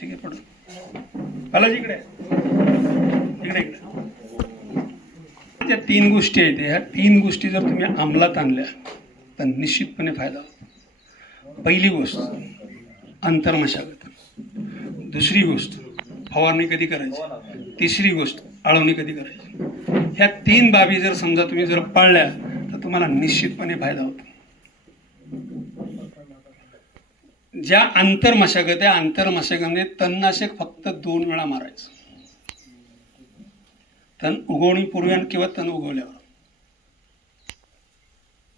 ठीक आहे पडून. जिकडे. इकडे इकडे. इकडे त्या तीन गोष्टी आहेत ह्या तीन गोष्टी जर तुम्ही अंमलात आणल्या तर निश्चितपणे फायदा होतो पहिली गोष्ट अंतर्मशागत. दुसरी गोष्ट फवारणी कधी करायची? तिसरी गोष्ट आळवणी कधी करायची? ह्या तीन बाबी जर समजा तुम्ही जर पाळल्या तर तुम्हाला निश्चितपणे फायदा होतो. ज्या आंतरमशागत आहे आंतरमशागतीमध्ये तणनाशक फक्त दोन वेळा मारायचं. तण उगवणीपूर्वी आणि किंवा तण उगवल्यावर.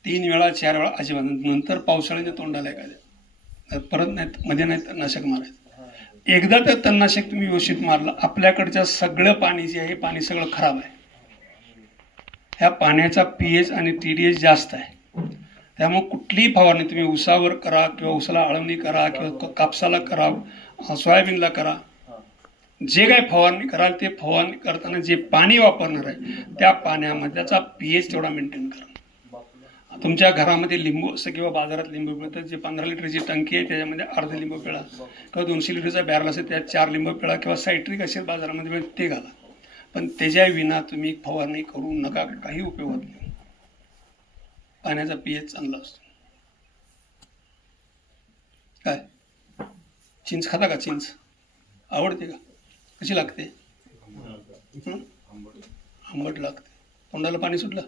तीन वेळा चार वेळा अजिबात. नंतर पावसाळ्याच्या तोंडाला एखाद्या परत नाही मध्ये नाही तणनाशक मारायचं. एकदा तर तणनाशक तुम्ही व्यवस्थित मारलं आपल्याकडच्या सगळं पाणी जे आहे हे पाणी सगळं खराब आहे. ह्या पाण्याचा पी एच आणि टी डी एच जास्त आहे. त्यामुळे कुठलीही फवारणी तुम्ही उसावर करा किंवा उसाला आळवणी करा किंवा कापसाला करा सोयाबीनला करा. जे काही फवारणी कराल ते फवारणी करताना जे पाणी वापरणार आहे त्या पाण्यामध्ये त्याचा पी एच तेवढा मेंटेन करा. तुमच्या घरामध्ये लिंबू असं किंवा बाजारात लिंबू पिळतात जे पंधरा लिटरची टंकी आहे त्याच्यामध्ये अर्ध लिंबू पिळा. किंवा दोनशे लिटरचा बॅरल असेल त्यात चार लिंबू पिळा किंवा सायट्रिक असेल बाजारामध्ये ते घाला. पण त्याच्या विना तुम्ही फवारणी करू नका काही उपयोग होत नाही. पाण्याचा पीएच चांगला असतो. काय? चिंच खाता का चिंच? आवडते का? कशी लागते? आंबट लागते. तोंडाला पाणी सुटलं?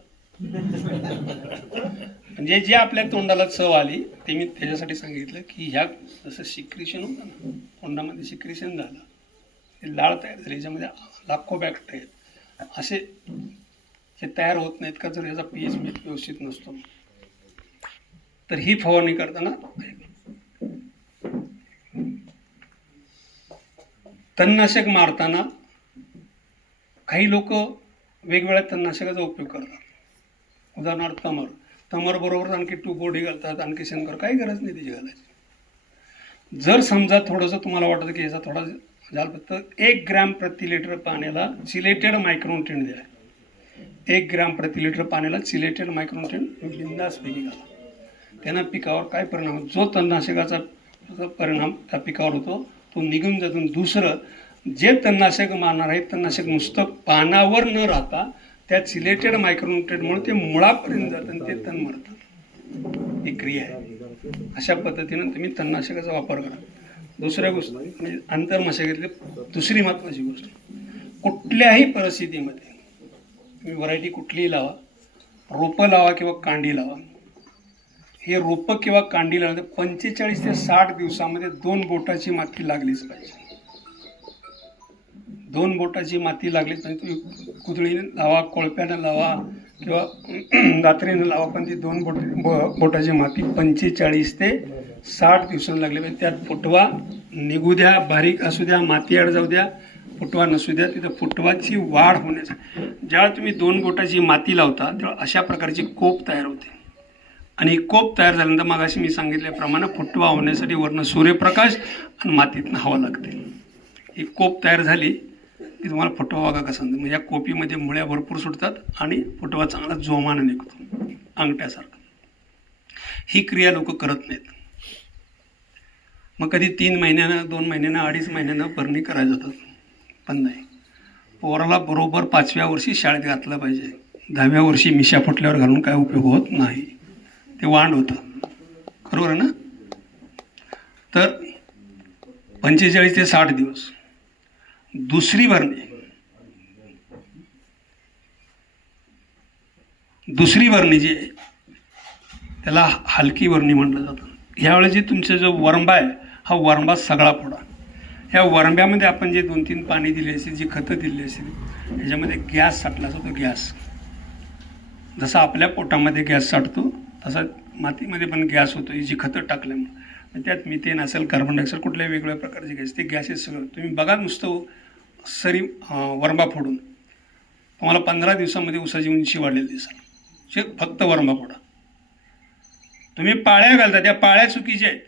म्हणजे जे आपल्या तोंडाला चव आली ते मी त्याच्यासाठी सांगितलं की ह्या जसं सिक्रेशन होतं ना तोंडामध्ये सिक्रेशन झालं ते लाळ तयार झाली याच्यामध्ये लाखो बॅक्टेरिया आहेत. असे हे तयार होत नाहीत का जर याचा पी एच व्यवस्थित नसतो? तर ही फवारणी करताना तणनाशक मारताना काही लोक वेगवेगळ्या तणनाशकाचा उपयोग करतात. उदाहरणार्थ तमर. तमर बरोबर आणखी टू बोडी घालतात आणखी शंकर काही गरज नाही त्याची घालायची. जर समजा थोडंसं तुम्हाला वाटतं की याचा थोडा झालं फक्त एक ग्रॅम प्रति लिटर पाण्याला सिलेटेड मायक्रोन टिंड द्या एक ग्रॅम प्रति लिटर पाण्याला सिलेटेड मायक्रोन्युट्रिएंट बिंदासपैकी घाला. त्यांना पिकावर काय परिणाम होतो? जो तणनाशकाचा परिणाम त्या पिकावर होतो तो निघून जातो. दुसरं जे तणनाशक मारणार आहे तणनाशक नुसतं पानावर न राहता त्या सिलेटेड मायक्रोन्युट्रेटमुळे ते मुळापर्यंत जातं आणि ते तण मरतं. ही क्रिया आहे. अशा पद्धतीनं तुम्ही तणनाशकाचा वापर करा. दुसऱ्या गोष्ट म्हणजे आंतरमशागतीतली दुसरी महत्त्वाची गोष्ट कुठल्याही परिस्थितीमध्ये तुम्ही व्हरायटी कुठलीही लावा. रोपं लावा किंवा कांडी लावा. हे रोपं किंवा कांडी लावलं तर पंचेचाळीस ते साठ दिवसामध्ये दोन बोटाची माती लागलीच पाहिजे. दोन बोटाची माती लागलीच पाहिजे. तुम्ही कुदळीने लावा कोळप्यानं लावा किंवा दात्रीनं लावा पण ती दोन बोट बोटाची माती पंचेचाळीस ते साठ दिवसांना लागली पाहिजे. त्यात फुटवा निघू द्या बारीक असू द्या माती आड जाऊ द्या फुटवा नसू द्या तिथं फुटवाची वाढ होण्याची. ज्यावेळेला तुम्ही दोन बोटाची माती लावता तेव्हा अशा प्रकारची कोप तयार होते. आणि कोप तयार झाल्यानंतर मग अशी मी सांगितल्याप्रमाणे फुटवा होण्यासाठी वरनं सूर्यप्रकाश आणि मातीतनं हवा लागते. ही कोप तयार झाली की तुम्हाला फुटवा वागा कसा म्हणजे या कोपीमध्ये मुळ्या भरपूर सुटतात आणि फुटवा चांगला जोमानं निघतो अंगठ्यासारखा. ही क्रिया लोक करत नाहीत. मग कधी तीन महिन्यानं दोन महिन्यानं अडीच महिन्यानं भरणी करायला जातात. पण नाही. पोराला बरोबर पाचव्या वर्षी शाळेत घातलं पाहिजे. दहाव्या वर्षी मिशा फुटल्यावर घालून काय उपयोग होत नाही. ते वांड होतं. बरोबर आहे ना? तर पंचेचाळीस ते साठ दिवस. दुसरी भरणी दुसरी भरणी जी आहे त्याला हलकी वर्णी म्हटलं जातं. ह्यावेळेस जे तुमचा जो वरंबा आहे हा वरंबा सगळा फोडा ह्या वरंब्यामध्ये आपण जे दोन तीन पाणी दिले असेल जी खतं दिली असेल ह्याच्यामध्ये गॅस साठला जातो गॅस. जसा आपल्या पोटामध्ये गॅस साठतो तसा मातीमध्ये पण गॅस होतो ही जी खतं टाकल्यामुळे. त्यात मिथेन असेल कार्बन डायऑक्साईड कुठल्याही वेगवेगळ्या प्रकारचे गॅस ते गॅसेस सगळं. तुम्ही बघा नुसतं सरी वरंबा फोडून. तुम्हाला पंधरा दिवसामध्ये उसाची उंची वाढलेली दिसाल. जे फक्त वरंबा फोडा. तुम्ही पाळ्या घालता त्या पाळ्या चुकीच्या आहेत.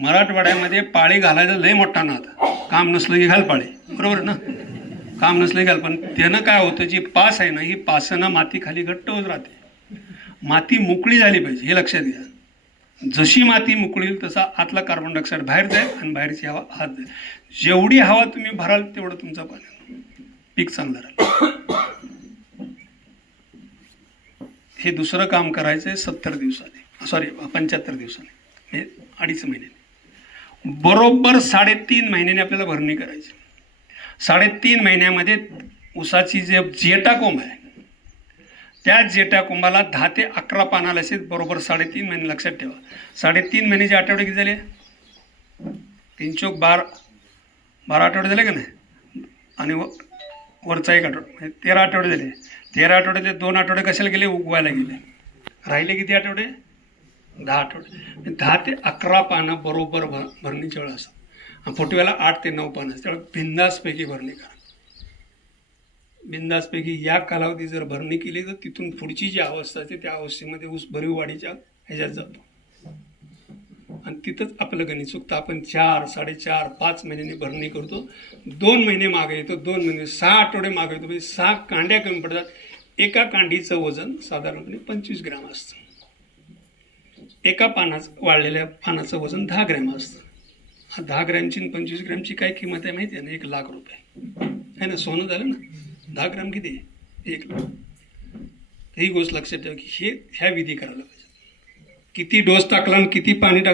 मराठवाड्यामध्ये पाळी घालायचा लय मोठा नाद. काम नसलं की घाल पाळी. बरोबर ना? काम नसलं की घाल. पण त्यानं काय होतं जी पास आहे ना ही पासनं माती खाली घट्ट होत राहते. माती मोकळी झाली पाहिजे हे लक्षात घ्या. जशी माती मोकळी तसा आतला कार्बन डायऑक्साईड बाहेर जाईल आणि बाहेरची हवा आत जाईल. जेवढी हवा तुम्ही भराल तेवढं तुमचं पाणी पीक चांगलं राहील. हे दुसरं काम करायचं आहे सत्तर दिवसाने. सॉरी पंच्याहत्तर दिवसाने. हे अडीच महिन्याने. बरोबर साडेतीन महिन्याने आपल्याला भरणी करायची. साडेतीन महिन्यामध्ये ऊसाची जे जेटाकोंब आहे त्या जेटाकोंबाला दहा ते अकरा पानाला असेल बरोबर साडेतीन महिने लक्षात ठेवा. साडेतीन महिन्याचे आठवडे किती झाले? तीन चौक बारा बारा आठवडे झाले का नाही? आणि व वरचा एक आठवडा म्हणजे तेरा आठवडे झाले. तेरा आठवड्याचे दोन आठवडे कशाला गेले? उगवायला गेले. राहिले किती आठवडे? दहा आठवडे. दहा ते अकरा पानं बरोबर भर भरणीच्या वेळा असतात. आणि फुटव्याला आठ ते नऊ पानं असतात. त्यामुळे बिंदासपैकी भरणी करा. बिंदासपैकी या कालावधी जर भरणी केली तर तिथून पुढची जी अवस्था असते त्या अवस्थेमध्ये ऊस भरीव वाढीच्या ह्याच्यात जातो. आणि तिथंच आपलं गणित चुकतं. आपण चार साडेचार पाच महिन्यांनी भरणी करतो. दोन महिने मागे येतो दोन महिने सहा आठवडे मागे येतो. म्हणजे सहा कांड्या कमी पडतात. एका कांडीचं वजन साधारणपणे पंचवीस ग्रॅम असतं. एका पानाचं वाढलेल्या पानाचं वजन दहा ग्रॅम असतं. हा दहा ग्रॅमची आणि पंचवीस ग्रॅमची काय किंमत आहे माहिती आहे ना? एक लाख रुपये. आहे ना? सोनं झालं ना? दहा ग्रॅम किती आहे? एक लाख. ही गोष्ट लक्षात ठेवा की हे ह्या विधी करायला पाहिजे. किती डोस टाकला आणि किती पाणी टाकलं